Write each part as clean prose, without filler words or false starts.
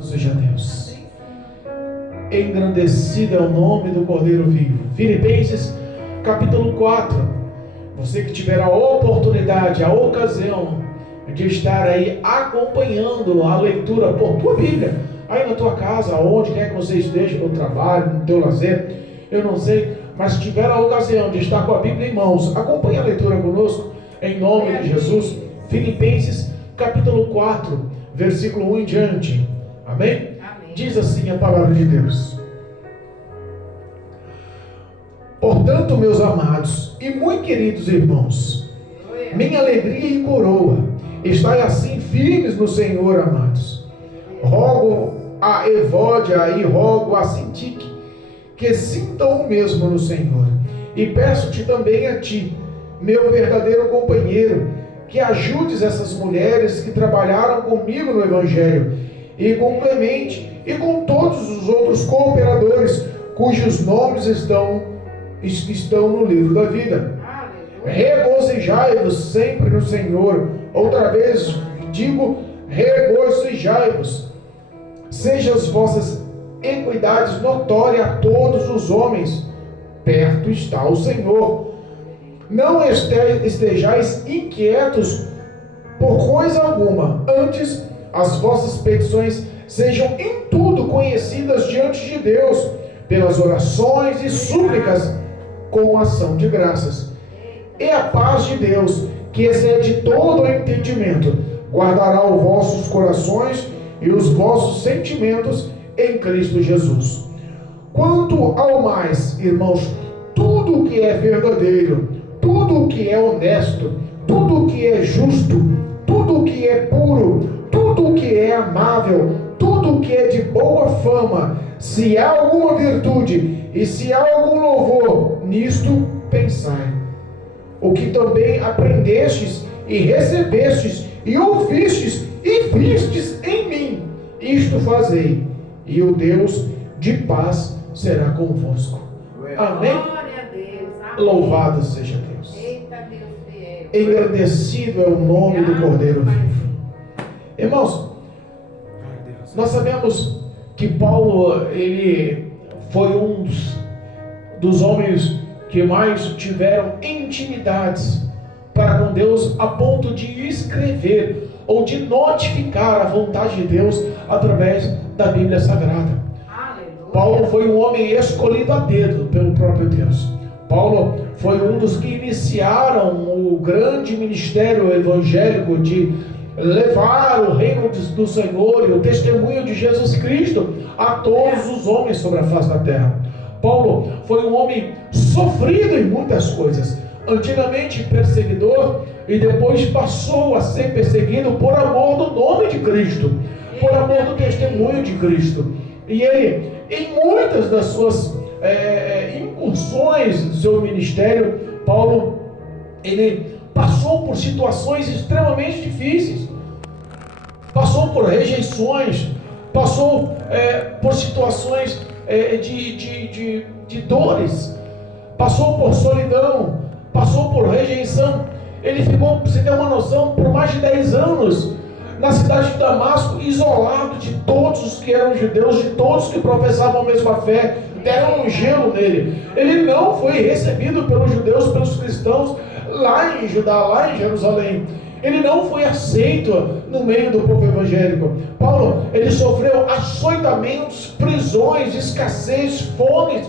Seja Deus. Engrandecido é o nome do Cordeiro Vivo. Filipenses capítulo 4. Você que tiver a oportunidade, a ocasião de estar aí acompanhando a leitura por tua Bíblia, aí na tua casa, onde quer que você esteja, no trabalho, no teu lazer, eu não sei, mas se tiver a ocasião de estar com a Bíblia em mãos, acompanhe a leitura conosco, em nome de Jesus. Filipenses capítulo 4, versículo 1 em diante. Amém? Amém? Diz assim a palavra de Deus: portanto, meus amados e muito queridos irmãos, minha alegria e coroa, estai assim firmes no Senhor, amados. Rogo a Evódia e rogo a Sintique que sintam o mesmo no Senhor. E peço-te também a ti, meu verdadeiro companheiro, que ajudes essas mulheres que trabalharam comigo no Evangelho, e com Clemente e com todos os outros cooperadores cujos nomes estão no livro da vida. Regozijai-vos sempre no Senhor. Outra vez digo, regozijai-vos. Seja as vossas equidades notórias a todos os homens. Perto está o Senhor. Não estejais inquietos por coisa alguma, antes as vossas petições sejam em tudo conhecidas diante de Deus, pelas orações e súplicas, com ação de graças. E a paz de Deus, que excede todo o entendimento, guardará os vossos corações e os vossos sentimentos em Cristo Jesus. Quanto ao mais, irmãos, tudo o que é verdadeiro, tudo o que é honesto, tudo o que é justo, tudo o que é puro, tudo o que é amável, tudo o que é de boa fama, se há alguma virtude e se há algum louvor, nisto pensai. O que também aprendestes e recebestes e ouvistes e vistes em mim, isto fazei, e o Deus de paz será convosco. Amém? Glória a Deus. Amém. Louvado seja Deus. Eita, Deus fiel. Engrandecido é o nome do Cordeiro Vivo. Irmãos, nós sabemos que Paulo, ele foi um dos homens que mais tiveram intimidades para com Deus, a ponto de escrever ou de notificar a vontade de Deus através da Bíblia Sagrada. Aleluia. Paulo foi um homem escolhido a dedo pelo próprio Deus. Paulo foi um dos que iniciaram o grande ministério evangélico de levar o reino do Senhor e o testemunho de Jesus Cristo a todos os homens sobre a face da terra. Paulo foi um homem sofrido em muitas coisas, antigamente perseguidor, e depois passou a ser perseguido por amor do nome de Cristo, por amor do testemunho de Cristo. E ele, em muitas das suas incursões do seu ministério, Paulo, ele passou por situações extremamente difíceis, passou por rejeições, passou por situações de dores, passou por solidão, passou por rejeição. Ele ficou, para você ter uma noção, por mais de 10 anos na cidade de Damasco, isolado de todos os que eram judeus, de todos que professavam a mesma fé. Deram um gelo nele. Ele não foi recebido pelos judeus, pelos cristãos lá em Judá, lá em Jerusalém. Ele não foi aceito no meio do povo evangélico. Paulo, ele sofreu açoitamentos, prisões, escassez, fomes,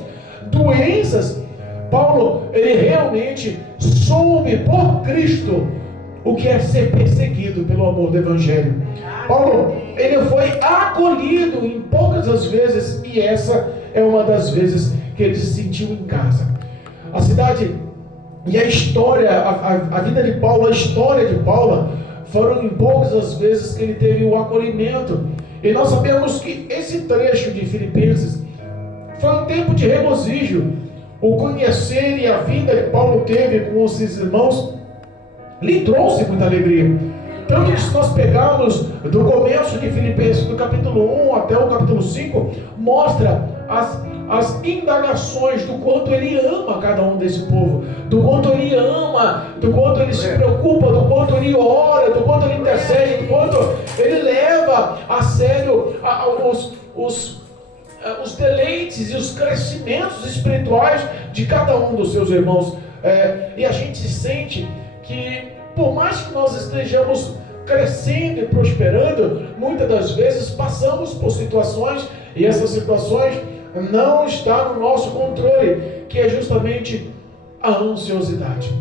doenças. Paulo, ele realmente soube por Cristo o que é ser perseguido pelo amor do evangelho. Paulo, ele foi acolhido em poucas das vezes, e essa é uma das vezes que ele se sentiu em casa. A cidade e a história, a vida de Paulo, a história de Paulo, foram em poucas as vezes que ele teve o acolhimento. E nós sabemos que esse trecho de Filipenses foi um tempo de regozijo. O conhecer e a vida que Paulo teve com os seus irmãos lhe trouxe muita alegria. Tanto que se nós pegarmos do começo de Filipenses, do capítulo 1 até o capítulo 5, mostra as indagações do quanto ele ama cada um desse povo, do quanto ele ama, do quanto ele se preocupa, do quanto ele ora, do quanto ele intercede, do quanto ele leva a sério os deleites e os crescimentos espirituais de cada um dos seus irmãos. E a gente sente que, por mais que nós estejamos crescendo e prosperando, muitas das vezes passamos por situações, e essas situações não estão no nosso controle, que é justamente a ansiosidade.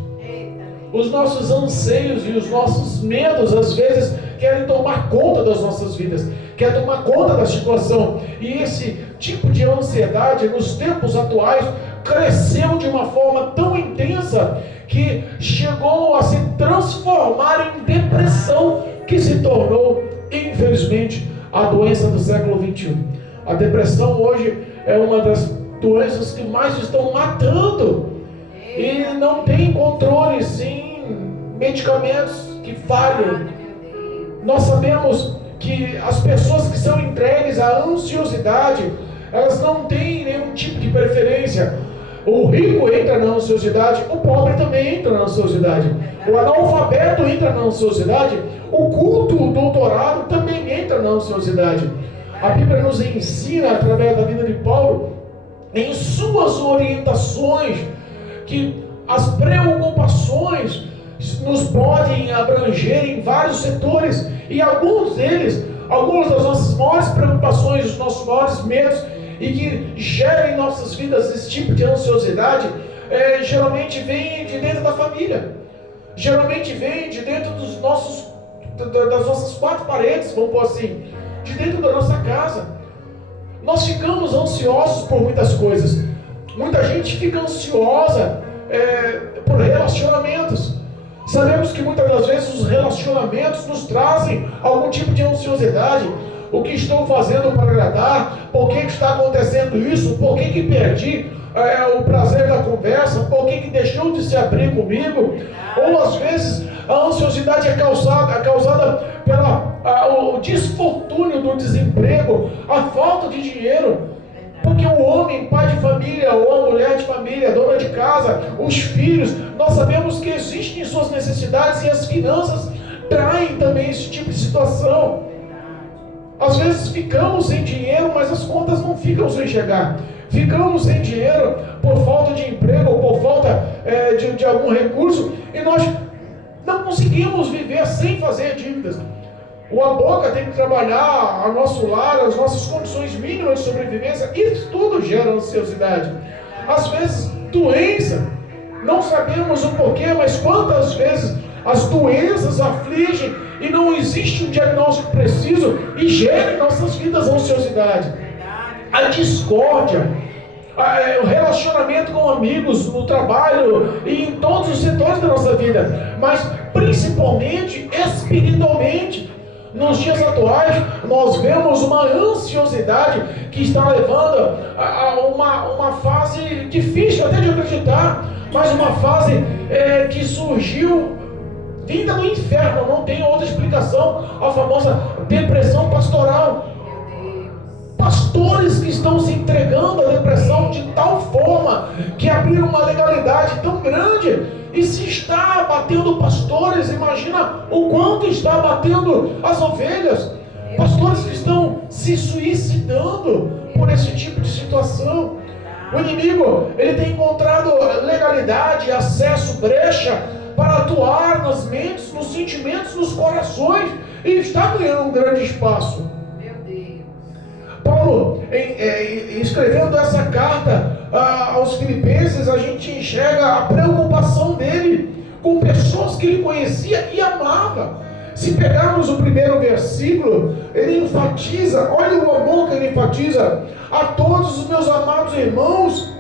Os nossos anseios e os nossos medos, às vezes, querem tomar conta das nossas vidas, querem tomar conta da situação. E esse tipo de ansiedade, nos tempos atuais, cresceu de uma forma tão intensa que chegou a se transformar em depressão, que se tornou, infelizmente, a doença do século XXI. A depressão hoje é uma das doenças que mais estão matando. E não tem controle, sim, medicamentos que falham. Nós sabemos que as pessoas que são entregues à ansiosidade, elas não têm nenhum tipo de preferência. O rico entra na ansiosidade, o pobre também entra na ansiosidade. O analfabeto entra na ansiosidade, o culto, o doutorado também entra na ansiosidade. A Bíblia nos ensina, através da vida de Paulo, em suas orientações, que as preocupações nos podem abranger em vários setores, e algumas das nossas maiores preocupações, os nossos maiores medos, e que geram em nossas vidas esse tipo de ansiosidade, geralmente vem de dentro da família, geralmente vem de dentro das nossas quatro paredes, vamos pôr assim, de dentro da nossa casa. Nós ficamos ansiosos por muitas coisas. Muita gente fica ansiosa por relacionamentos. Sabemos que muitas das vezes os relacionamentos nos trazem algum tipo de ansiosidade. O que estou fazendo para agradar? Por que está acontecendo isso? Por que perdi o prazer da conversa? Por que deixou de se abrir comigo? Ou às vezes a ansiosidade é causada pelo desfortúnio do desemprego, a falta de dinheiro. Porque o homem, pai de família, ou a mulher de família, dona de casa, os filhos, nós sabemos que existem suas necessidades, e as finanças traem também esse tipo de situação. Às vezes ficamos sem dinheiro, mas as contas não ficam sem chegar. Ficamos sem dinheiro por falta de emprego, ou por falta de algum recurso, e nós não conseguimos viver sem fazer dívidas. A boca tem que trabalhar, a nosso lar, as nossas condições mínimas de sobrevivência. Isso tudo gera ansiosidade. Às vezes, doença. Não sabemos o porquê, mas quantas vezes as doenças afligem e não existe um diagnóstico preciso e gera em nossas vidas ansiosidade. A discórdia, o relacionamento com amigos, no trabalho e em todos os setores da nossa vida, mas principalmente espiritualmente. Nos dias atuais, nós vemos uma ansiosidade que está levando a uma fase difícil até de acreditar, mas uma fase que surgiu vinda do inferno, não tem outra explicação, a famosa depressão pastoral. Pastores que estão se entregando à depressão de tal forma que abriram uma legalidade tão grande. E se está abatendo pastores, imagina o quanto está abatendo as ovelhas. Pastores que estão se suicidando por esse tipo de situação. O inimigo, ele tem encontrado legalidade, acesso, brecha para atuar nas mentes, nos sentimentos, nos corações, e está ganhando um grande espaço. Paulo, escrevendo essa carta aos Filipenses, a gente enxerga a preocupação dele com pessoas que ele conhecia e amava. Se pegarmos o primeiro versículo, ele enfatiza, olha o amor que ele enfatiza: a todos os meus amados irmãos,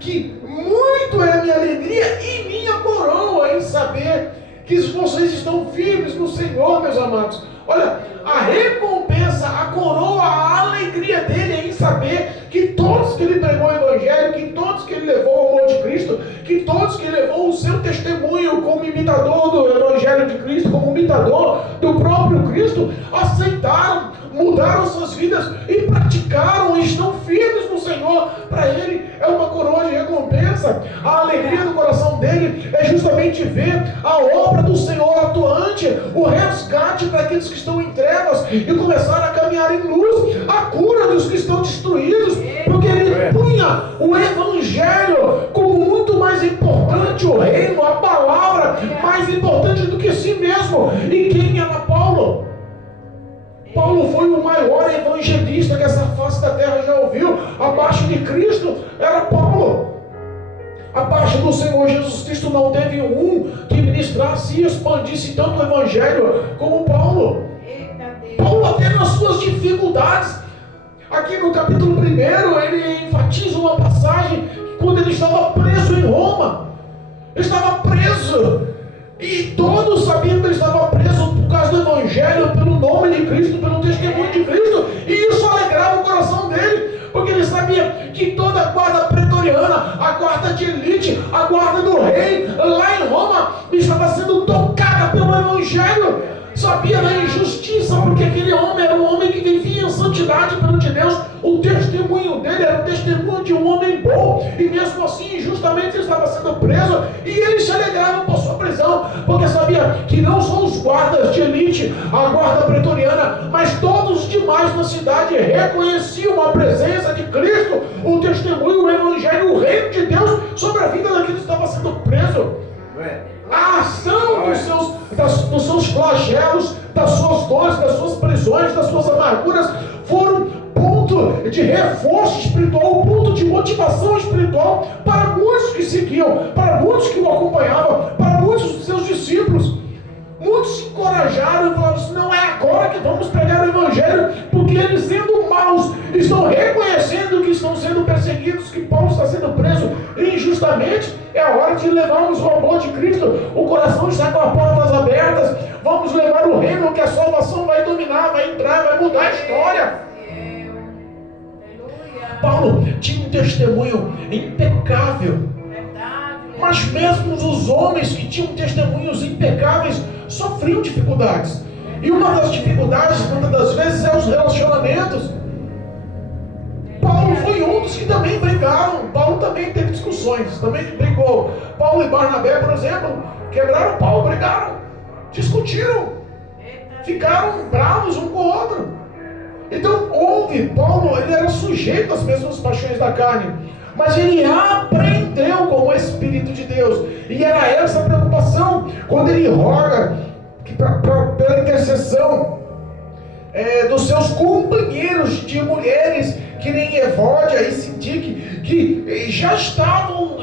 que muito é a minha alegria e minha coroa em saber que vocês estão firmes no Senhor, meus amados. Olha, a recompensa, a coroa, a alegria dele é em saber que todos que ele pregou o Evangelho, que todos que ele levou o amor de Cristo, que todos que ele levou o seu testemunho como imitador do Evangelho de Cristo, como imitador do próprio Cristo, aceitaram, mudaram suas vidas e praticaram, e estão firmes no Senhor para ele é uma coroa de recompensa. A alegria do coração dele é justamente ver a obra do Senhor atuante, o resgate para aqueles que estão em trevas e começar a caminhar em luz, a cura dos que estão destruídos, porque ele punha o Evangelho como muito mais importante, o reino, a palavra, mais importante do que si mesmo. E quem era Paulo? Paulo foi o maior evangelista que essa face da terra já ouviu. Abaixo de Cristo era Paulo. Abaixo do Senhor Jesus Cristo não teve um que ministrasse e expandisse tanto o evangelho como Paulo. Paulo, até nas suas dificuldades, aqui no capítulo 1, ele enfatiza uma passagem quando ele estava preso em Roma. Ele estava preso. E todos sabiam que ele estava preso por causa do Evangelho, pelo nome de Cristo, pelo testemunho de Cristo. E isso alegrava o coração dele, porque ele sabia que toda a guarda pretoriana, a guarda de elite, a guarda do rei, lá em Roma, estava sendo tocada pelo Evangelho. Sabia da injustiça, porque aquele homem era um homem que vivia em santidade perante Deus. O testemunho dele era o testemunho de um homem bom, e mesmo assim, injustamente, ele estava sendo preso, e ele se alegrava por sua prisão, porque sabia que não só os guardas de elite, a guarda pretoriana, mas todos os demais na cidade reconheciam a presença de Cristo, o testemunho, o Evangelho, o reino de Deus sobre a vida daquele que estava sendo preso. A ação dos seus flagelos, das suas dores, das suas prisões, das suas amarguras, foram ponto de reforço espiritual, ponto de motivação espiritual para muitos que seguiam, para muitos que o acompanhavam, para muitos dos seus discípulos. Muitos se encorajaram e falaram assim: não é agora que vamos pregar o Evangelho, porque eles, sendo maus, estão reconhecendo que estão sendo perseguidos, que Paulo está sendo preso injustamente. É a hora de levarmos o amor de Cristo. O coração está com as portas abertas. Vamos levar o reino, que a salvação vai dominar, vai entrar, vai mudar a história. Paulo tinha um testemunho impecável. Mas mesmo os homens que tinham testemunhos impecáveis sofriam dificuldades. E uma das dificuldades, muitas das vezes, é os relacionamentos. Paulo foi um dos que também brigaram. Paulo também teve discussões, também brigou. Paulo e Barnabé, por exemplo, quebraram pau, brigaram, discutiram, ficaram bravos um com o outro. Então Paulo, ele era sujeito às mesmas paixões da carne, mas ele aprendeu com o Espírito de Deus. E era essa a preocupação quando ele roga pela intercessão dos seus companheiros de mulheres, que nem Evódia e Sintique, que já estavam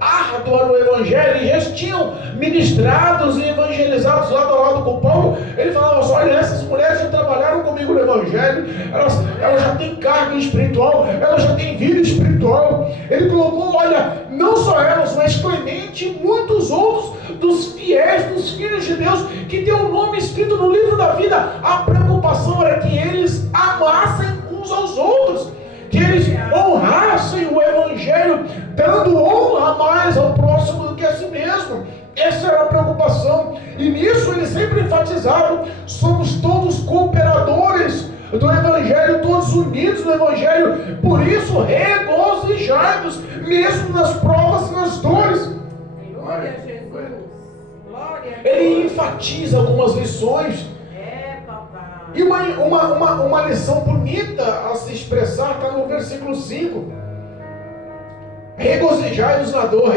árduos no Evangelho, e já tinham ministrados e evangelizados lado a lado com Paulo. Ele falava assim: olha, essas mulheres já trabalharam comigo no Evangelho, elas já têm carga espiritual, elas já têm vida espiritual. Ele colocou, olha, não só elas, mas Clemente e muitos outros dos fiéis, dos filhos de Deus, que tem o nome escrito no livro da vida. A preocupação era que eles amassem uns aos outros, que eles honrassem o Evangelho, dando honra mais ao próximo do que a si mesmo. Essa era a preocupação, e nisso eles sempre enfatizavam: somos todos cooperadores do Evangelho, todos unidos no Evangelho. Por isso, regozijai-vos, mesmo nas provas e nas dores. Glória a Jesus. Glória a Deus. Ele enfatiza algumas lições. E uma lição bonita a se expressar está no versículo 5. Regozijai-vos na dor,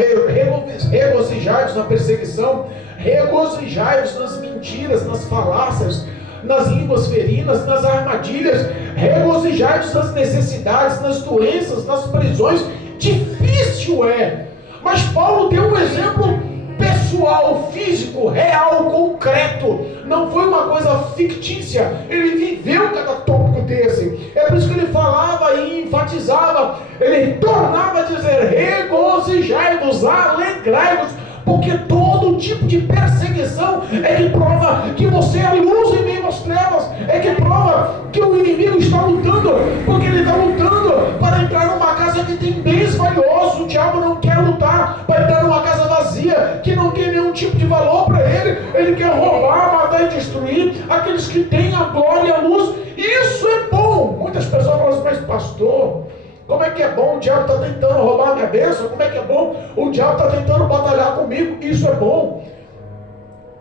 regozijai-vos na perseguição, regozijai-vos nas mentiras, nas falácias, nas línguas ferinas, nas armadilhas, regozijai-vos nas necessidades, nas doenças, nas prisões. Difícil é, mas Paulo deu um exemplo pessoal, físico, real, concreto. Não foi uma coisa fictícia. Ele viveu cada tópico desse. É por isso que ele falava e enfatizava. Ele tornava a dizer: regozijai-vos, alegrai-vos, porque todo tipo de perseguição é que prova que você é luz em meio às trevas, é que prova que o inimigo está lutando, porque ele está lutando para entrar numa casa que tem bens valiosos. O diabo não quer lutar para entrar numa casa vazia, que não tem nenhum tipo de valor para ele. Ele quer roubar, matar e destruir aqueles que têm a glória e a luz. Isso é bom. Muitas pessoas falam assim: mas pastor, Como é que é bom, o diabo está tentando roubar a minha bênção. Como é que é bom, o diabo está tentando batalhar comigo. Isso é bom.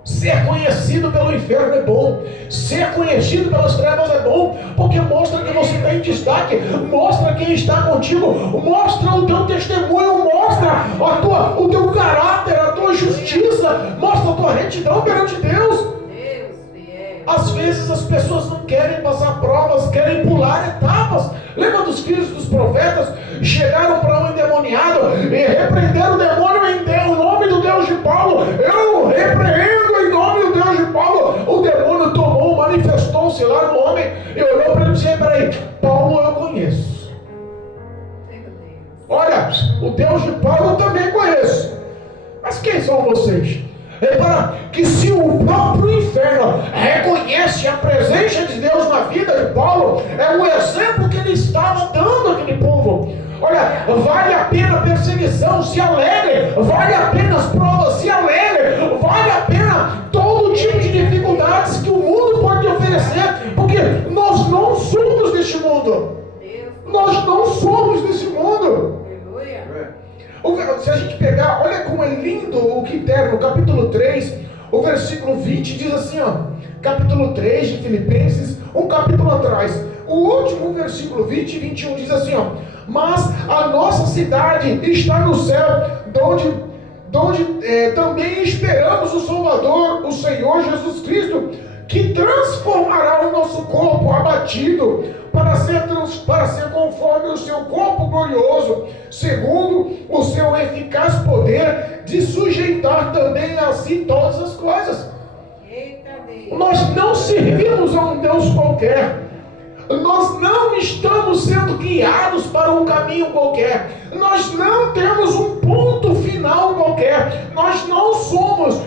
Ser conhecido pelo inferno é bom. Ser conhecido pelas trevas é bom, porque mostra que você está em destaque, mostra quem está contigo, mostra o teu testemunho, mostra o teu caráter, a tua justiça, mostra a tua retidão perante Deus. Às vezes as pessoas não querem passar provas, querem pular etapas. Lembra dos filhos dos profetas? Chegaram para um endemoniado e repreenderam o demônio em nome do Deus de Paulo. Eu repreendo em nome do Deus de Paulo. O demônio tomou, manifestou-se lá no homem e olhou para ele e disse: peraí, Paulo eu conheço. Olha, o Deus de Paulo eu também conheço. Mas quem são vocês? Repara que se o próprio inferno reconhece a presença de Deus na vida de Paulo, é o exemplo que ele estava dando àquele povo. Olha, vale a pena a perseguição, se alegre, vale a pena as provas, se alegre, vale a pena todo tipo de dificuldades que o mundo pode oferecer, porque nós não somos deste mundo. Nós não somos desse mundo. Se a gente pegar, olha como é lindo o que tem no capítulo 3, o versículo 20 diz assim, ó, capítulo 3 de Filipenses, um capítulo atrás, o último versículo 20 e 21 diz assim, ó: mas a nossa cidade está no céu, donde também esperamos o Salvador, o Senhor Jesus Cristo, que transformará o nosso corpo abatido para ser conforme o seu corpo glorioso, segundo o seu eficaz poder de sujeitar também a si todas as coisas. Nós não servimos a um Deus qualquer. Nós não estamos sendo guiados para um caminho qualquer. Nós não temos um ponto final qualquer. Nós não somos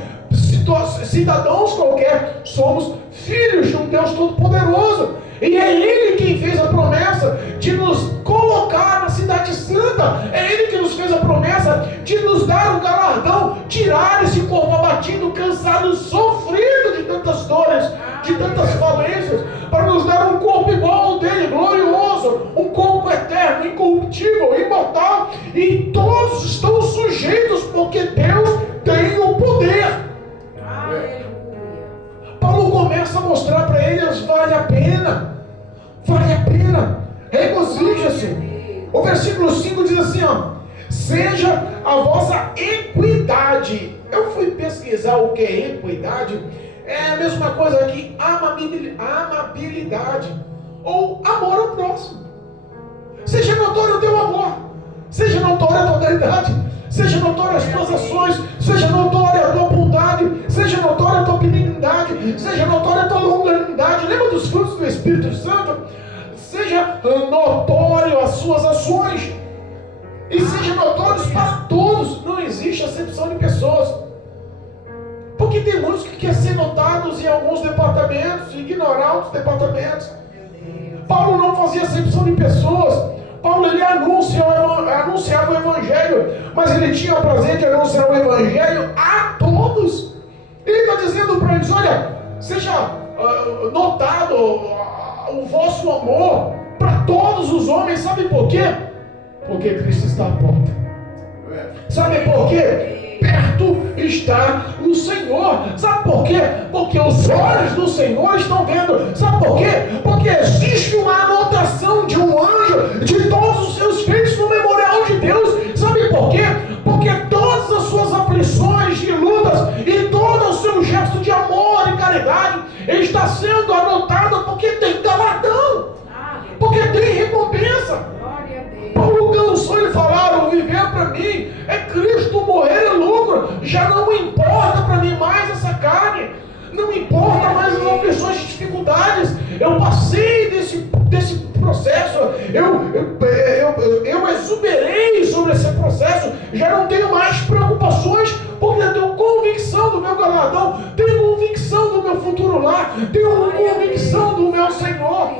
cidadãos qualquer. Somos filhos de um Deus Todo-Poderoso. E é Ele quem fez a promessa de nos colocar na cidade santa. É Ele que nos fez a promessa de nos dar o galardão, tirar esse corpo abatido, cansado, sofrido de tantas dores, de tantas falências, para nos dar um corpo igual ao dele, glorioso, um corpo eterno, incorruptível, imortal. E todos estão sujeitos porque Deus tem o poder. Paulo começa a mostrar para eles: vale a pena, regozija-se. O versículo 5 diz assim, ó: seja a vossa equidade. Eu fui pesquisar o que é equidade. É a mesma coisa que amabilidade ou amor ao próximo. Seja notório o teu amor, seja notória a tua caridade, seja notória as tuas ações, seja notória a tua bondade, seja notória a tua benignidade, seja notória a tua longanimidade. Lembra dos frutos do Espírito Santo? Seja notório as suas ações e seja notórios para todos. Não existe acepção de pessoas, porque tem muitos que querem ser notados em alguns departamentos e ignorar outros departamentos. Paulo não fazia acepção de pessoas. Paulo, ele anunciava o Evangelho, mas ele tinha o prazer de anunciar o Evangelho a todos. Ele está dizendo para eles: olha, seja notado o vosso amor para todos os homens. Sabe por quê? Porque Cristo está à porta. Sabe por quê? Perto está o Senhor. Sabe por quê? Porque os olhos do Senhor estão vendo. Sabe por quê? Porque existe uma anotação de um anjo de todos os seus feitos no memorial de Deus. Sabe por quê? Porque todas as suas aflições e lutas e todo o seu gesto de amor e caridade está sendo anotado, porque tem galardão, porque tem recompensa. Paulo cansou de falar: o viver para mim é Cristo, morrer é lucro. Já não importa para mim mais essa carne, não importa mais as aflições e dificuldades. Eu passei desse processo, eu exuberei sobre esse processo. Já não tenho mais preocupações, porque eu tenho convicção do meu galardão, tenho convicção do meu futuro lá, tenho convicção do meu Senhor.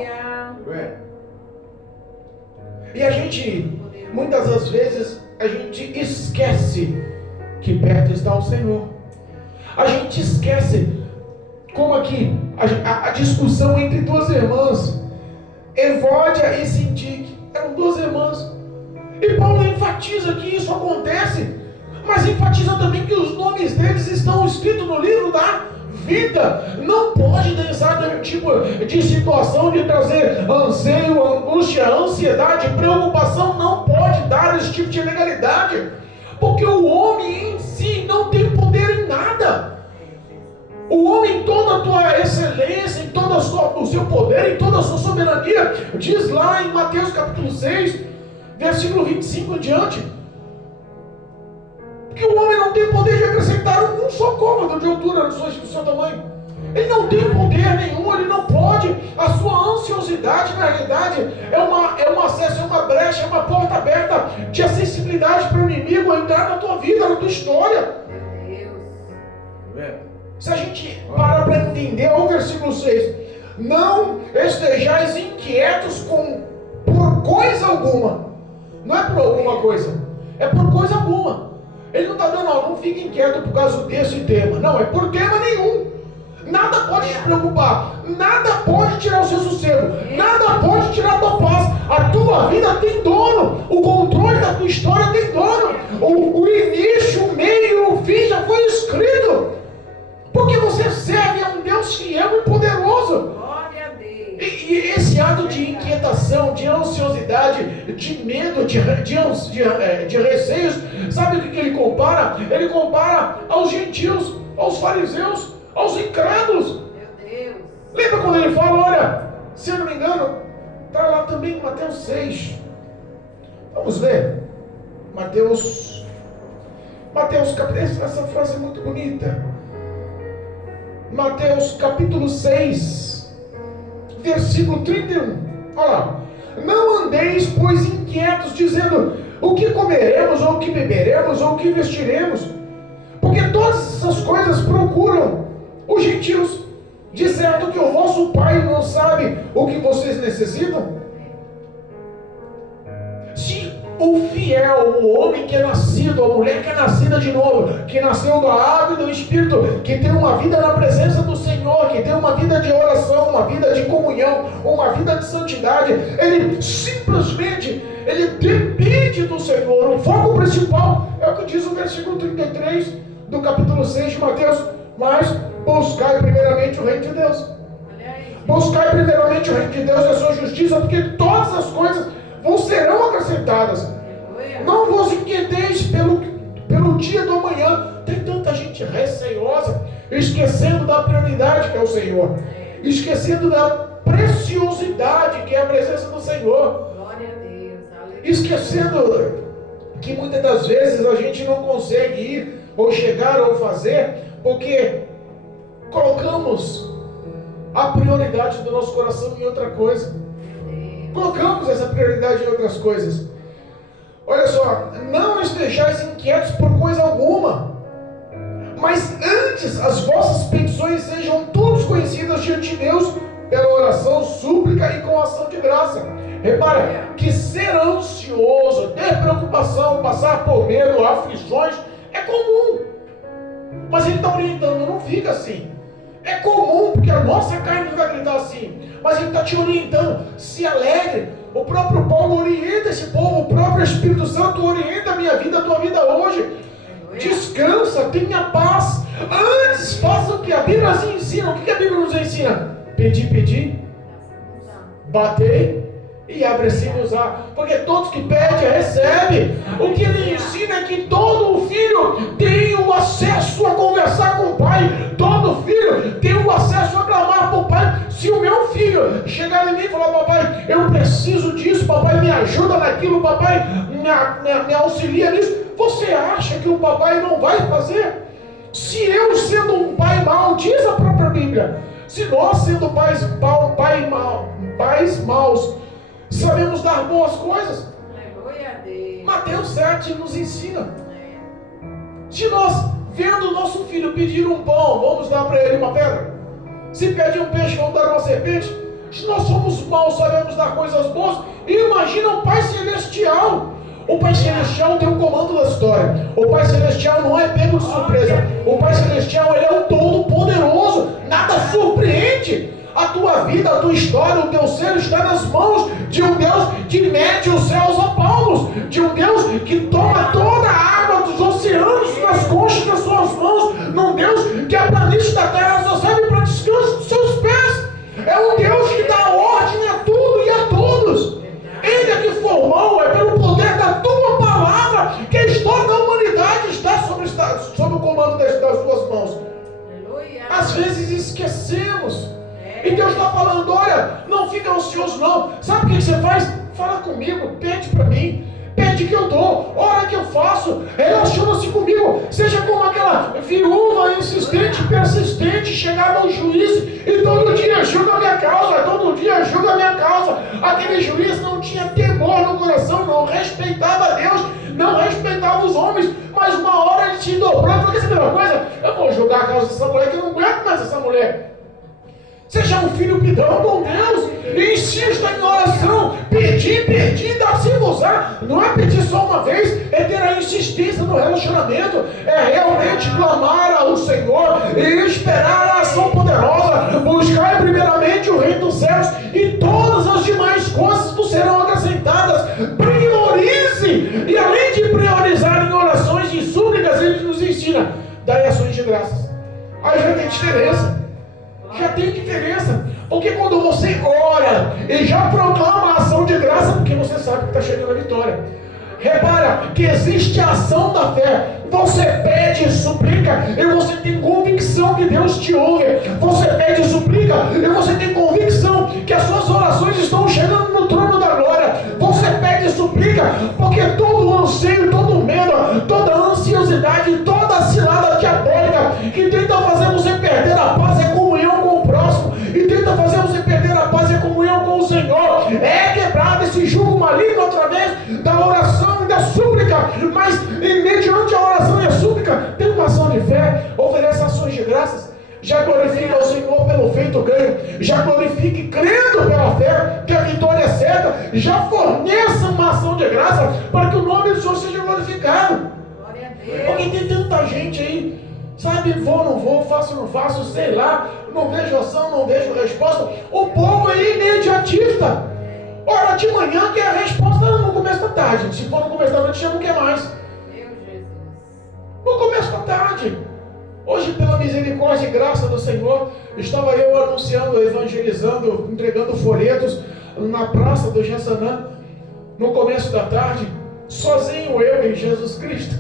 E a gente, muitas das vezes, a gente esquece que perto está o Senhor. A gente esquece, como aqui, a discussão entre duas irmãs, Evódia e Sintique. Eram 2 irmãs. E Paulo enfatiza que isso acontece, mas enfatiza também que os nomes deles estão escritos no livro da vida. Não pode deixar nenhum tipo de situação de trazer anseio, angústia, ansiedade, preocupação. Não pode dar esse tipo de legalidade, porque o homem em si não tem poder em nada. O homem, em toda a tua excelência, em todo o seu poder, em toda a sua soberania, diz lá em Mateus capítulo 6, versículo 25 em diante, que o homem não tem poder de acrescentar um só côvado de altura do seu tamanho. Ele não tem poder nenhum, ele não pode. A sua ansiosidade, na realidade, é um acesso, é uma brecha, é uma porta aberta de acessibilidade para o inimigo entrar na tua vida, na tua história. Se a gente parar para entender o versículo 6, não estejais inquietos por coisa alguma. Não é por alguma coisa, é por coisa alguma. Ele não está dando, não fique inquieto por causa desse tema. Não, é por tema nenhum. Nada pode te preocupar, nada pode tirar o seu sossego, nada pode tirar a tua paz. A tua vida tem dono, o controle da tua história tem dono. O início, o meio, o fim já foi escrito, porque você serve a um Deus fiel e poderoso. E esse ato de inquietação, de ansiosidade, de medo, de receios, sabe o que ele compara? Ele compara aos gentios, aos fariseus, aos incrédulos. Meu Deus. Lembra quando ele fala, olha, se eu não me engano, está lá também em Mateus 6. Vamos ver. Mateus capítulo, essa frase é muito bonita. Mateus capítulo 6, versículo 31. Olha lá. Não andeis, pois, inquietos, dizendo, o que comeremos, ou o que beberemos, ou o que vestiremos? Porque todas essas coisas procuram os gentios, de certo que o vosso Pai não sabe o que vocês necessitam? Se o fiel, o homem que é nascido, a mulher que é nascida de novo, que nasceu da água e do Espírito, que tem uma vida na presença do Senhor, que tem uma vida de oração, uma vida de comunhão, uma vida de santidade, ele simplesmente, ele depende do Senhor. O foco principal é o que diz o versículo 33 do capítulo 6 de Mateus, mas buscai primeiramente o reino de Deus. Buscai primeiramente o reino de Deus e a sua justiça, porque todas as coisas vos serão acrescentadas. Não vos inquieteis pelo dia do amanhã. Tem tanta gente receiosa, esquecendo da prioridade que é o Senhor, esquecendo da preciosidade que é a presença do Senhor, esquecendo que muitas das vezes a gente não consegue ir, ou chegar, ou fazer, porque colocamos a prioridade do nosso coração em outra coisa. Colocamos essa prioridade em outras coisas. Olha só, não estejais inquietos por coisa alguma, mas antes as vossas petições sejam todas conhecidas diante de Deus, pela oração, súplica e com ação de graça. Repara, que ser ansioso, ter preocupação, passar por medo, aflições, é comum. Mas ele está orientando, não fica assim. É comum, porque a nossa carne vai gritar assim. Mas ele está te orientando, se alegre. O próprio Paulo orienta esse povo, o próprio Espírito Santo orienta a minha vida, a tua vida hoje. Descansa, tenha paz. Antes, faça o que a Bíblia nos ensina. O que a Bíblia nos ensina? Pedir, bater e abre-se-vos-á. Porque todos que pedem, recebem. O que ele ensina é que todo filho tem o acesso a conversar com o pai. Todo filho tem o acesso a clamar para o pai. Se o meu filho chegar em mim e falar, papai, eu preciso disso, papai, me ajuda naquilo, papai, me auxilia nisso, você acha que o papai não vai fazer? Se eu, sendo um pai mau, diz a própria Bíblia, se nós, sendo pais maus, sabemos dar boas coisas, Mateus 7 nos ensina. Se nós, vendo o nosso filho pedir um pão, vamos dar para ele uma pedra? Se pedir um peixe, vamos dar uma serpente? Se nós somos maus, sabemos dar coisas boas, imagina o Pai Celestial. O Pai Celestial tem o comando da história. O Pai Celestial não é pego de surpresa. O Pai Celestial, ele é o todo-poderoso. Nada surpreende. A tua vida, a tua história, o teu ser está nas mãos de um Deus que mede E Deus está falando, olha, não fica ansioso não. Sabe o que você faz? Fala comigo, pede para mim. Pede que eu dou, ora que eu faço, relaciona-se comigo. Seja como aquela viúva insistente, persistente, chegava ao juiz e todo dia julga a minha causa, todo dia julga a minha causa. Aquele juiz não tinha temor no coração, não respeitava Deus, não respeitava os homens, mas uma hora ele se dobrou e falou: quer saber uma coisa? Eu vou julgar a causa dessa mulher, que eu não aguento mais essa mulher. Seja um filho pidão com Deus, insista em oração, pedir, dar-se-vos-á. Não é pedir só uma vez, é ter a insistência no relacionamento, é realmente clamar ao Senhor e esperar a ação poderosa. Buscar primeiramente o reino dos céus e todas as demais coisas vos serão acrescentadas. Priorize, e além de priorizar em orações e súplicas, ele nos ensina: dai ações de graças. Aí já tem diferença. Já tem diferença, porque quando você ora e já proclama a ação de graça, porque você sabe que está chegando a vitória. Repara que existe a ação da fé. Você pede e suplica e você tem convicção que Deus te ouve. Você pede e suplica e você tem convicção que as suas orações estão chegando no trono da glória. Você pede e suplica porque todo o anseio, todo o medo, toda a ansiosidade, toda a cilada diabólica que tenta fazer você perder a paz e a comunhão com o próximo, e tenta fazer você perder a paz e a comunhão com o Senhor, é quebrado esse jugo maligno através da oração e da súplica. Mas mediante a oração e a súplica, tem uma ação de fé, oferece ações de graças. Já glorifique ao Senhor pelo feito ganho, já glorifique crendo pela fé que a vitória é certa, já forneça uma ação de graça para que o nome do Senhor seja glorificado. Porque tem tanta gente aí, sabe, vou, não vou, faço, não faço, sei lá, não vejo ação, não vejo resposta. O povo é imediatista. Ora de manhã que é a resposta no começo da tarde. Se for no começo da noite, já não quer mais. No começo da tarde. Hoje, pela misericórdia e graça do Senhor, estava eu anunciando, evangelizando, entregando folhetos na praça do Gessanã, no começo da tarde, sozinho eu e Jesus Cristo.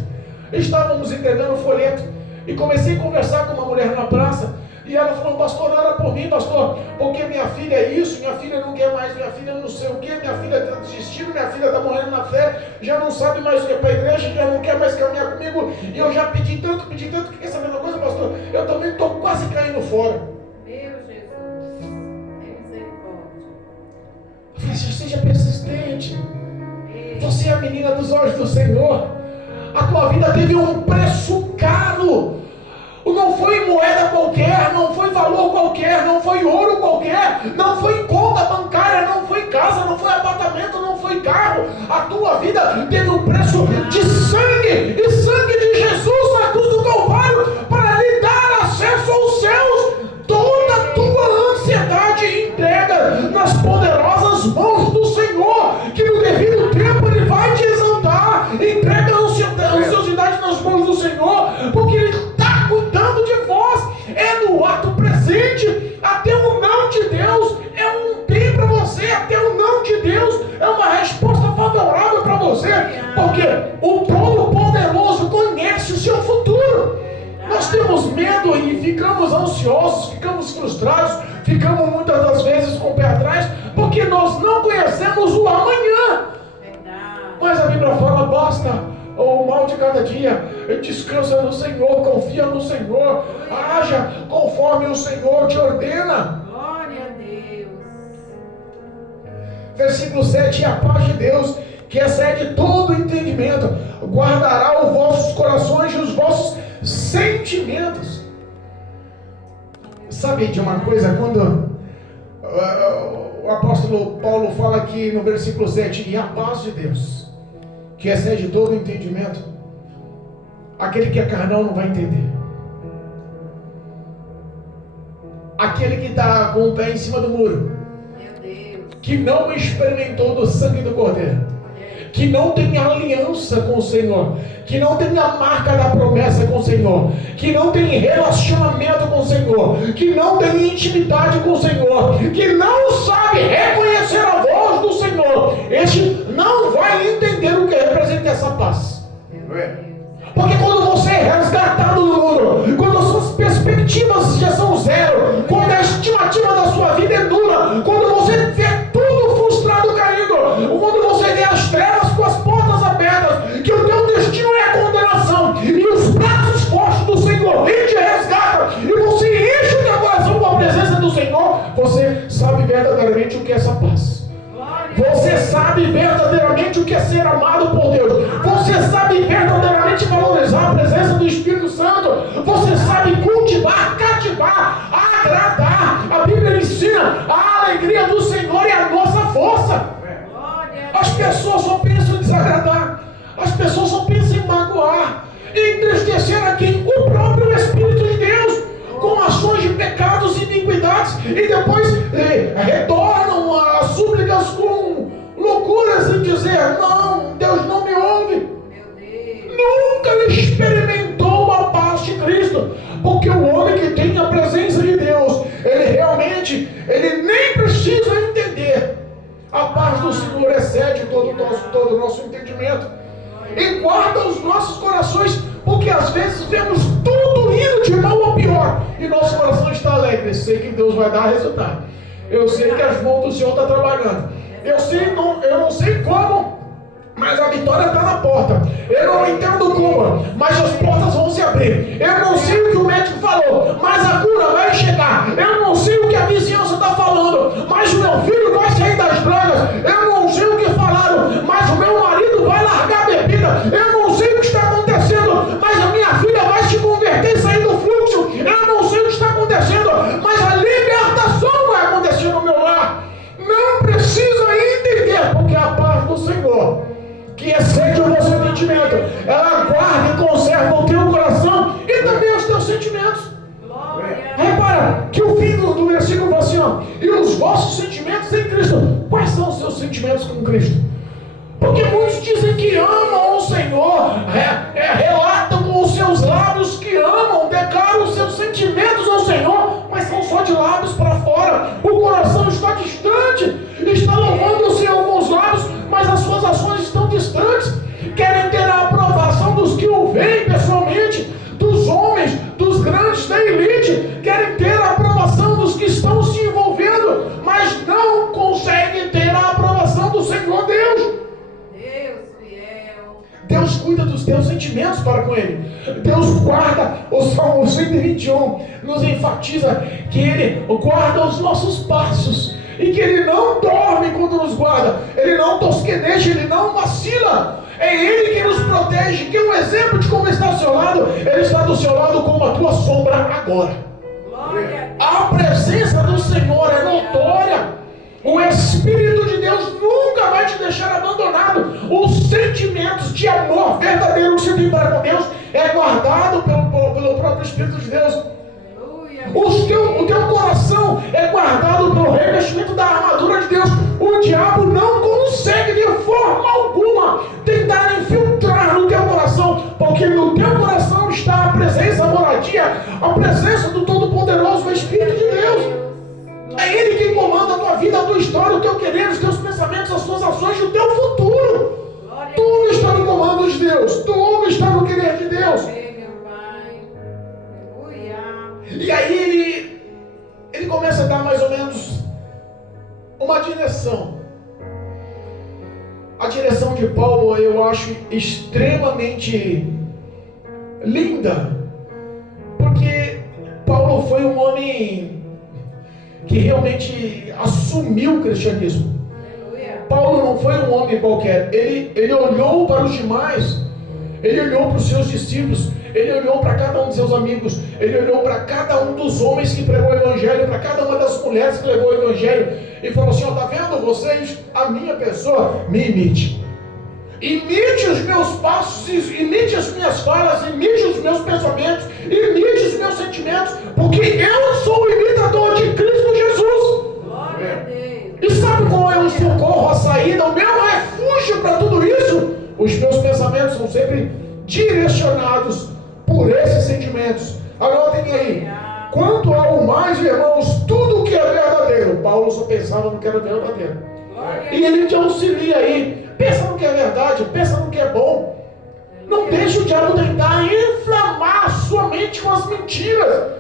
Estávamos entregando folheto e comecei a conversar com uma mulher na praça. E ela falou: pastor, ora por mim, pastor, porque minha filha é isso, minha filha não quer mais, minha filha não sei o que, minha filha está desistindo, minha filha está morrendo na fé, já não sabe mais o que é para a igreja, já não quer mais caminhar comigo, e eu já pedi tanto, que quer saber uma coisa, pastor? Eu também estou quase caindo fora. Meu Jesus, é misericórdia. Eu falei: seja persistente, você é a menina dos olhos do Senhor, a tua vida teve um preço caro. Não foi moeda qualquer, não foi valor qualquer, não foi ouro qualquer, não foi conta bancária, não foi casa, não foi apartamento, não foi carro. A tua vida teve um preço de sangue, e sangue de Jesus na cruz do Calvário, para lhe dar acesso aos céus. Toda a tua ansiedade entrega nas poderosas mãos do Senhor, que no devido tempo Ele vai te exaltar. Entrega a ansiosidade nas mãos do Senhor, porque Ele está cuidando de vós. É no ato presente. Até o não de Deus é um bem para você. Até o não de Deus é uma resposta favorável para você, porque o Todo-Poderoso conhece o seu futuro. Nós temos medo e ficamos ansiosos, ficamos frustrados, ficamos muitas das vezes com o pé atrás, porque nós não conhecemos o amanhã. Mas a Bíblia fala: basta o mal de cada dia, descansa no Senhor, confia no Senhor, haja conforme o Senhor te ordena. Glória a Deus. Versículo 7: e a paz de Deus, que excede todo entendimento, guardará os vossos corações e os vossos sentimentos. Sabe de uma coisa? Quando o apóstolo Paulo fala aqui no versículo 7: e a paz de Deus, que excede todo entendimento, aquele que é carnal não vai entender. Aquele que está com o pé em cima do muro, que não experimentou do sangue do Cordeiro, que não tem aliança com o Senhor, que não tem a marca da promessa com o Senhor, que não tem relacionamento com o Senhor, que não tem intimidade com o Senhor, que não sabe reconhecer a voz do Senhor, este não vai entender o que representa essa paz. Porque quando você é resgatado do mundo, quando as suas perspectivas já são zero, quando a estimativa da sua vida sabe verdadeiramente o que é ser amado por Deus. Você sabe verdadeiramente valorizar a presença do Espírito Santo. Você sabe cultivar, cativar, agradar. A Bíblia ensina: a alegria do Senhor é a nossa força. As pessoas só pensam em desagradar. As pessoas só pensam em magoar, em entristecer a quem? O próprio Espírito de Deus, com ações de pecados e iniquidades, e depois retornam as súplicas com loucuras em dizer: não, Deus não me ouve. Nunca experimentou a paz de Cristo, porque o homem que tem a presença de Deus, ele nem precisa entender. A paz do Senhor excede todo o nosso entendimento e guarda os nossos corações, porque às vezes vemos tudo indo de mal a pior e nosso coração está alegre. Eu sei que Deus vai dar resultado, eu sei que as mãos do Senhor estão trabalhando, eu não sei como, mas a vitória está na porta. Eu não entendo como, mas as portas vão se abrir. Eu não sei o que o médico falou, mas a cura vai chegar. Eu não sei o que a vizinhança está falando, mas o meu filho vai sair das drogas. Eu não sei o que falaram, mas o meu marido vai largar a bebida. Eu não sei o que está acontecendo, mas a minha filha vai se converter e sair do fluxo. Eu não sei o que está acontecendo, mas a libertação vai acontecer no meu lar. Não precisa entender, porque a paz do Senhor, que excede o nosso entendimento, ela guarda e conserva o teu coração e também os teus sentimentos. Repara que o fim do versículo fala assim: ó, e os vossos sentimentos em Cristo. Quais são os seus sentimentos com Cristo? Porque muitos dizem que amam o Senhor, relatam com os seus lábios que amam, declaram os seus sentimentos ao Senhor, mas são só de lábios para fora. O coração está distante, está louvando o Senhor com os lábios, mas as suas ações estão distantes. Querem ter a aprovação dos que o veem pessoalmente, dos homens, dos grandes da elite. Querem ter a aprovação dos que estão se envolvendo, mas não conseguem ter a aprovação do Senhor Deus. Deus cuida dos teus sentimentos para com Ele. Deus guarda. O Salmo 121 nos enfatiza que Ele guarda os nossos passos e que Ele não dorme quando nos guarda. Ele não tosqueneja, Ele não vacila. É Ele que nos protege. Que é um exemplo de como está ao seu lado. Ele está do seu lado como a tua sombra agora. A presença do Senhor é notória. O Espírito de Deus nunca vai te deixar abandonado. Os sentimentos de amor verdadeiro que você tem para com Deus é guardado pelo próprio Espírito de Deus. O teu coração é guardado pelo revestimento da armadura de Deus. O diabo não consegue de forma alguma tentar infiltrar no teu coração, porque no teu coração está a presença, a moradia, a presença do Todo-Poderoso, o Espírito de Deus. É Ele quem comanda a tua vida, a tua história, o teu querer, os teus pensamentos, as tuas ações e o teu futuro. Tudo está no comando de Deus. Tudo está no querer de Deus. E aí ele começa a dar mais ou menos uma direção. A direção de Paulo eu acho extremamente linda, porque Paulo foi um homem que realmente assumiu o cristianismo. Paulo não foi um homem qualquer. Ele olhou para os demais, ele olhou para os seus discípulos, ele olhou para cada um dos seus amigos, ele olhou para cada um dos homens que pregou o evangelho, para cada uma das mulheres que levou o evangelho, e falou assim: ó, tá vendo vocês, a minha pessoa, me imite. Imite os meus passos, imite as minhas falas, imite os meus pensamentos, imite os meus sentimentos, porque eu sou o imitador de Cristo Jesus. Glória a Deus. E sabe qual é o socorro, a saída, o meu refúgio para tudo isso? Os meus pensamentos são sempre direcionados por esses sentimentos. Anotem aí. Quanto ao mais, irmãos, tudo que é verdadeiro. Paulo só pensava no que era verdadeiro. E ele te auxilia aí. Pensa no que é verdade, pensa no que é bom. Não deixe o diabo tentar inflamar a sua mente com as mentiras.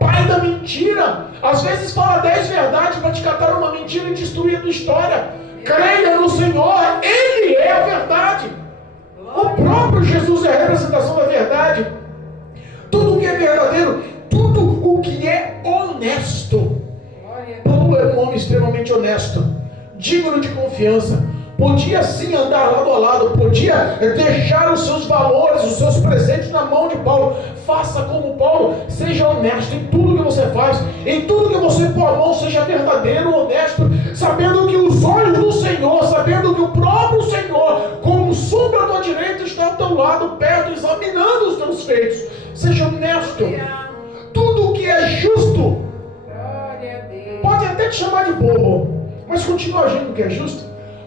Pai da mentira. Às vezes fala 10 verdades para te catar uma mentira e destruir a tua história. Creia no Senhor, Ele é a verdade. O próprio Jesus é a representação da verdade. Tudo o que é verdadeiro, tudo o que é honesto. Paulo é um homem extremamente honesto, digno de confiança. podia sim andar lado a lado, podia deixar os seus valores, os seus presentes na mão de Paulo. Faça como Paulo, seja honesto em tudo que você faz, em tudo que você põe a mão, seja verdadeiro, honesto, sabendo que os olhos do Senhor, sabendo que o próprio Senhor, como sombra à tua direita, está ao teu lado, perto, examinando os teus feitos. Seja honesto. Tudo que é justo, pode até te chamar de bobo, mas continua agindo o que é justo.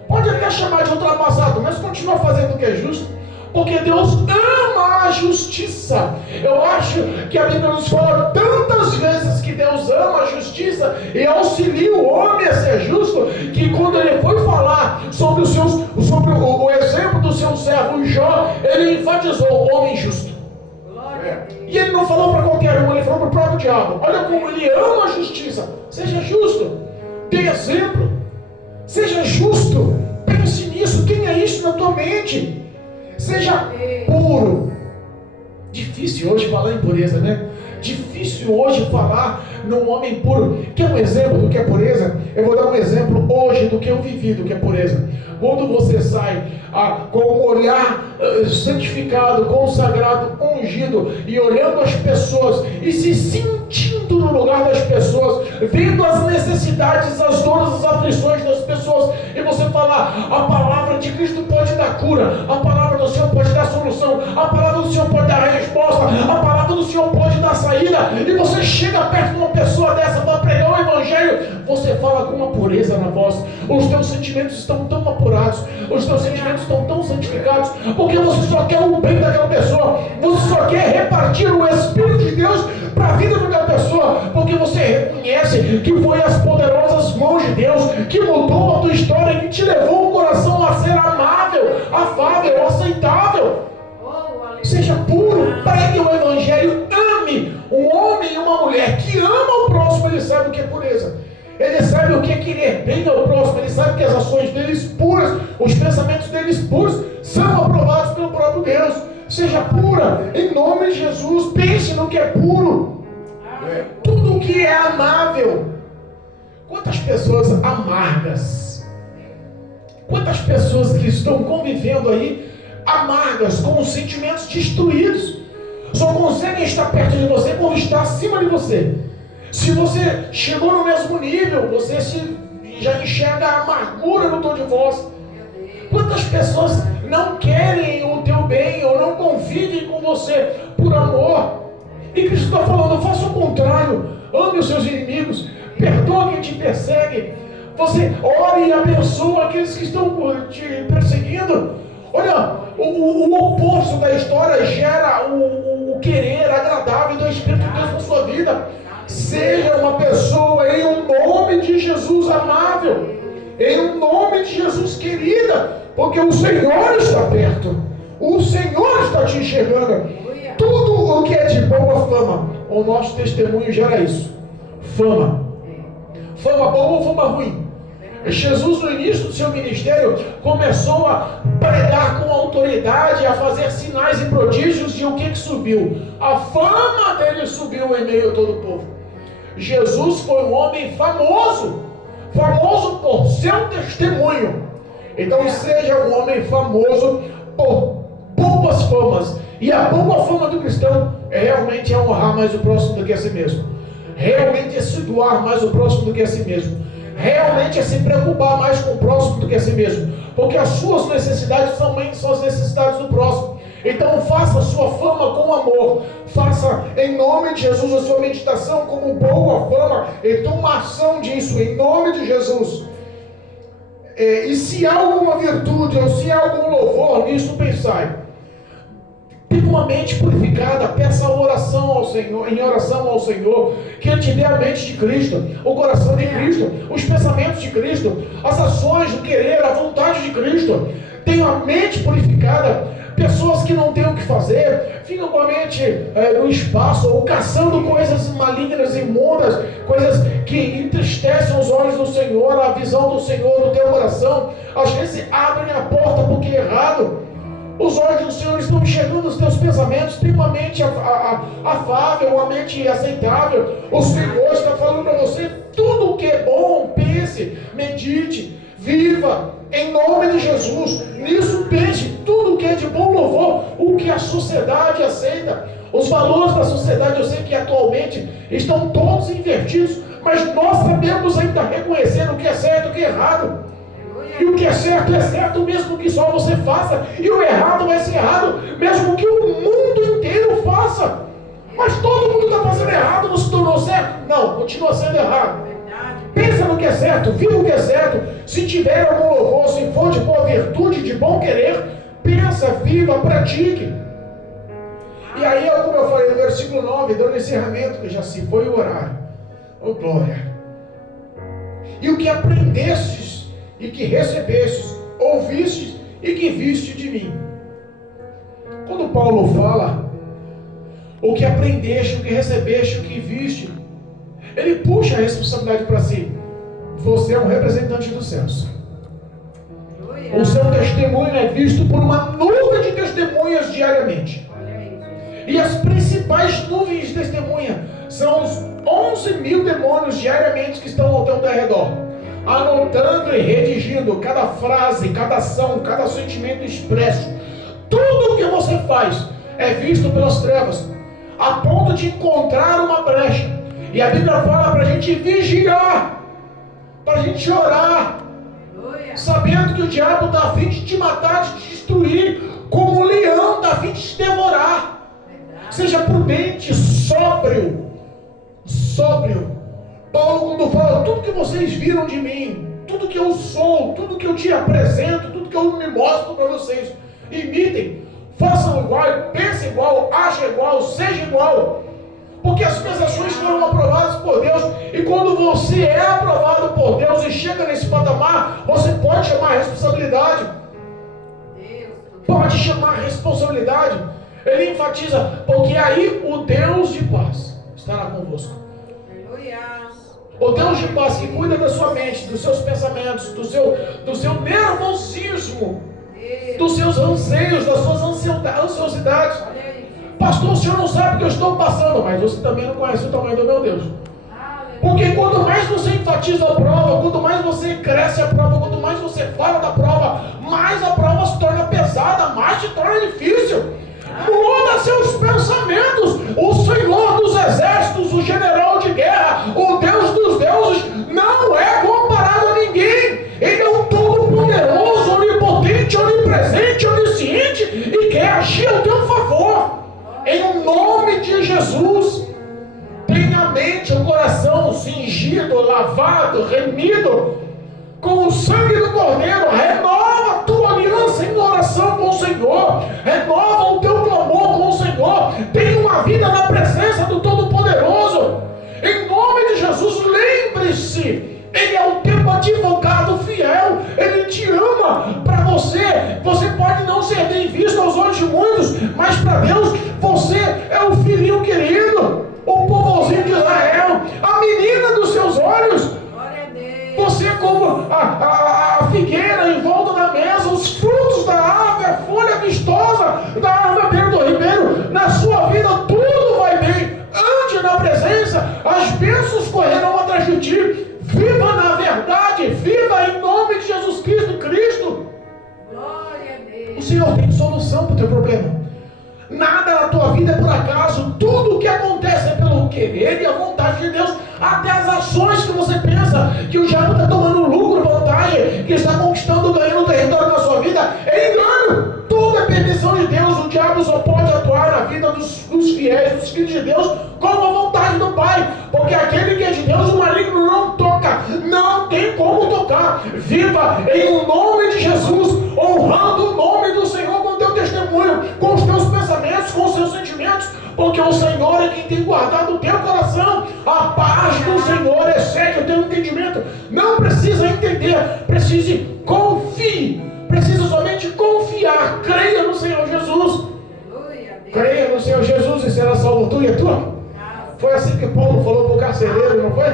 Pode até chamar de ultrapassado, mas continua fazendo o que é justo. Porque Deus ama a justiça. Eu acho que a Bíblia nos fala tantas vezes que Deus ama a justiça e auxilia o homem a ser justo, que quando ele foi falar sobre o exemplo do seu servo Jó, ele enfatizou o homem justo. E ele não falou para qualquer um, ele falou para o próprio diabo. Olha como ele ama a justiça. Seja justo, dê exemplo, seja justo, pense nisso, tenha isso na tua mente. Seja puro. Difícil hoje falar em pureza, né? Difícil hoje falar num homem puro. Quer um exemplo do que é pureza? Eu vou dar um exemplo hoje do que eu vivi do que é pureza. Quando você sai com um olhar santificado, consagrado, ungido, e olhando as pessoas e se sentindo no lugar das pessoas, vendo as necessidades, as dores, as aflições das pessoas, e você falar: a palavra de Cristo pode dar cura, a palavra do Senhor pode dar solução, a palavra do Senhor pode dar resposta, a palavra do Senhor pode dar saída, e você chega perto de uma pessoa dessa para pregar o Evangelho, você fala com uma pureza na voz, os teus sentimentos estão tão apurados, os teus sentimentos estão tão santificados, porque você só quer o bem daquela pessoa, você só quer repartir o Espírito de Deus para a vida daquela pessoa, porque você reconhece que foi as poderosas mãos de Deus que mudou a tua história e que te levou o coração a ser amável, afável, aceitável. Seja puro, pregue o Evangelho, ame um homem e uma mulher que ama o próximo. Ele sabe o que é pureza, ele sabe o que é querer bem ao próximo, ele sabe que as ações deles puras, os pensamentos deles puros, são aprovados pelo próprio Deus. Seja pura, em nome de Jesus. Pense no que é puro, tudo que é amável. Quantas pessoas amargas, quantas pessoas que estão convivendo aí amargas, com os sentimentos destruídos, só conseguem estar perto de você quando está acima de você. Se você chegou no mesmo nível, você já enxerga a amargura no tom de voz. Quantas pessoas não querem o teu bem ou não convivem com você por amor? E Cristo está falando: faça o contrário, ame os seus inimigos, perdoa quem te persegue, você ore e abençoa aqueles que estão te perseguindo. Olha, o oposto da história gera o querer agradável do Espírito de Deus na sua vida. Seja uma pessoa em um nome de Jesus amável, em um nome de Jesus querida, porque o Senhor está perto, o Senhor está te enxergando. Tudo o que é de boa fama, o nosso testemunho gera isso. Fama boa ou fama ruim? Jesus, no início do seu ministério, começou a pregar com autoridade, a fazer sinais e prodígios, e o que subiu? A fama dele subiu em meio a todo o povo. Jesus foi um homem famoso por seu testemunho. Então seja um homem famoso por boas famas. E a boa fama do cristão realmente é honrar mais o próximo do que a si mesmo, realmente é se doar mais o próximo do que a si mesmo, realmente é se preocupar mais com o próximo do que a si mesmo, porque as suas necessidades também são as necessidades do próximo. Então faça a sua fama com amor, faça em nome de Jesus a sua meditação como boa fama, e toma ação disso em nome de Jesus. E se há alguma virtude ou se há algum louvor nisso, pensai. Tenha uma mente purificada, peça oração ao Senhor, em oração ao Senhor, que Ele te dê a mente de Cristo, o coração de Cristo, os pensamentos de Cristo, as ações, o querer, a vontade de Cristo. Tenha a mente purificada. Pessoas que não têm o que fazer, ficam com a mente no espaço, ou caçando coisas malignas, imundas, coisas que entristecem os olhos do Senhor, a visão do Senhor no teu coração. Às vezes abrem a porta porque é errado. Os olhos do Senhor estão enxergando os teus pensamentos. Tem uma mente afável, uma mente aceitável. O Senhor está falando para você: tudo o que é bom, pense, medite, Viva em nome de Jesus. Nisso pense tudo que é de bom louvor, o que a sociedade aceita. Os valores da sociedade, eu sei que atualmente estão todos invertidos, mas nós sabemos ainda reconhecer o que é certo e o que é errado. E o que é certo mesmo que só você faça, e o errado vai ser errado mesmo que o mundo inteiro faça. Mas todo mundo está fazendo errado, não se tornou certo? Não, continua sendo errado. Pensa no que é certo, viva o que é certo. Se tiver algum louvor, se for de boa virtude, de bom querer, pensa, viva, pratique. E aí, como eu falei no versículo 9, dando encerramento, que já se foi o horário. Oh glória! E o que aprendestes e que recebestes, ouvistes e que viste de mim. Quando Paulo fala o que aprendeste, o que recebeste, o que viste, ele puxa a responsabilidade para si. Você é um representante dos céus. O seu testemunho é visto por uma nuvem de testemunhas diariamente. E as principais nuvens de testemunha são os 11 mil demônios diariamente que estão ao teu redor, anotando e redigindo cada frase, cada ação, cada sentimento expresso. Tudo o que você faz é visto pelas trevas, a ponto de encontrar uma brecha. E a Bíblia fala para a gente vigiar, para a gente orar, sabendo que o diabo está a fim de te matar, de te destruir, como um leão está a fim de te devorar. Seja prudente, sóbrio. Paulo, quando fala tudo que vocês viram de mim, tudo que eu sou, tudo que eu te apresento, tudo que eu me mostro para vocês, imitem, façam igual, pensem igual, achem igual, seja igual. Porque as minhas ações foram aprovadas por Deus. E quando você é aprovado por Deus e chega nesse patamar, você pode chamar a responsabilidade. Pode chamar a responsabilidade. Ele enfatiza, porque aí o Deus de paz estará convosco. O Deus de paz que cuida da sua mente, dos seus pensamentos, do seu nervosismo, dos seus anseios, das suas ansiosidades. Pastor, o senhor não sabe o que eu estou passando, mas você também não conhece o tamanho do meu Deus. Porque quanto mais você enfatiza a prova, quanto mais você cresce a prova, quanto mais você fala da prova, mais a prova se torna pesada, mais se torna difícil. Muda seus pensamentos. O Senhor dos exércitos, o general de guerra, o Deus dos deuses, não é comparado a ninguém. Ele é um todo-poderoso, onipotente, onipresente, onisciente e quer agir ao teu favor. Em nome de Jesus, tenha a mente, o coração cingido, lavado, remido com o sangue do Cordeiro. Renova a tua aliança em oração com o Senhor. Renova o teu clamor com o Senhor. Tenha uma vida na presença do Todo-Poderoso. Em nome de Jesus, lembre-se, Ele é o teu advogado fiel. Ele te ama. Para você, você pode não ser bem visto aos olhos de muitos, mas para Deus, você é o filhinho querido, o povozinho de Israel, a menina dos seus olhos. Você é como a figueira em volta da mesa, os frutos da árvore, a folha vistosa da árvore à beira do ribeiro. Na sua vida tudo vai bem. Ande na presença, as bênçãos correrão atrás de ti. Viva na verdade, viva em nome de Jesus Cristo. O Senhor tem solução para o teu problema. Nada na tua vida é por acaso. Tudo o que acontece é pelo querer e a vontade de Deus. Até as ações que você pensa que o diabo está tomando lucro, vantagem, que está conquistando, ganhando território na sua vida, é engano. Tudo é permissão de Deus. O diabo só pode atuar na vida dos fiéis, dos filhos de Deus, com a vontade do Pai. Porque aquele que é de Deus, o maligno não toca. Não tem como tocar. Viva em o nome de Jesus, honrando o nome do Senhor com o teu testemunho, com os teus pensamentos, com os seus sentimentos. Porque o Senhor é quem tem guardado o teu coração. A paz do Senhor excede o teu entendimento. Não precisa entender, confie. Precisa somente confiar. Creia no Senhor Jesus. Creia no Senhor Jesus e será salvo tu e a tua. Foi assim que Paulo falou para o carcereiro, não foi?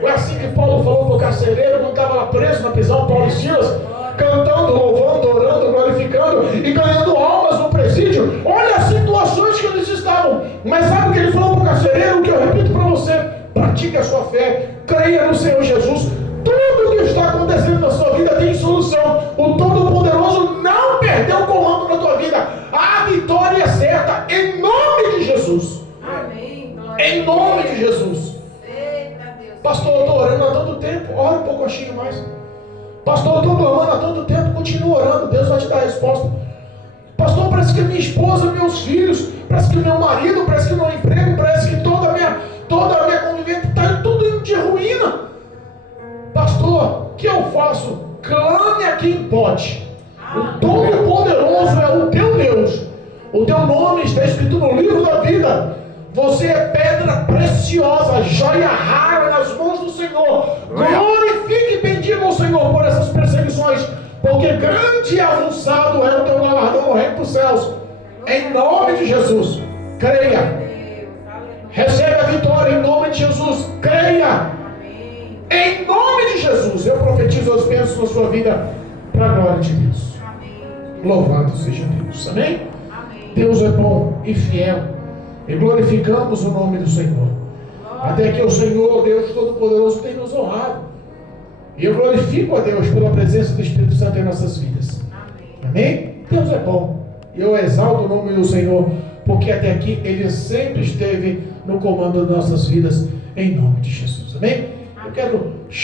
Foi assim que Paulo falou para o carcereiro quando estava lá preso na prisão, Paulo e Silas, cantando, louvando, orando, glorificando e ganhando almas no presídio. Olha as situações que eles estavam. Mas sabe o que ele falou para o carcereiro? O que eu repito para você: pratique a sua fé, creia no Senhor Jesus. Tudo o que está acontecendo na sua vida Pastor, eu estou orando há tanto tempo. Ora um pouquinho mais. Pastor, eu estou clamando há tanto tempo. Continua orando, Deus vai te dar a resposta. Pastor, parece que minha esposa, meus filhos, parece que o meu marido, parece que o meu emprego, parece que toda a minha convivência está tudo indo de ruína. Pastor, o que eu faço? Clame a quem pode. O Todo-Poderoso é o teu Deus. O teu nome está escrito no livro da vida. Você é pedra preciosa, joia rara nas mãos do Senhor. Glorifique e bendiga o Senhor por essas perseguições, porque grande e avançado é o teu galardão no reino dos céus. Em nome de Jesus, creia. Recebe a vitória em nome de Jesus. Creia. Em nome de Jesus, eu profetizo as bênçãos na sua vida para a glória de Deus. Louvado seja Deus. Amém? Deus é bom e fiel. E glorificamos o nome do Senhor. Até que o Senhor, Deus Todo-Poderoso, tem nos honrado. E eu glorifico a Deus pela presença do Espírito Santo em nossas vidas. Amém? Deus é bom. E eu exalto o nome do Senhor, porque até aqui Ele sempre esteve no comando das nossas vidas, em nome de Jesus. Amém? Eu quero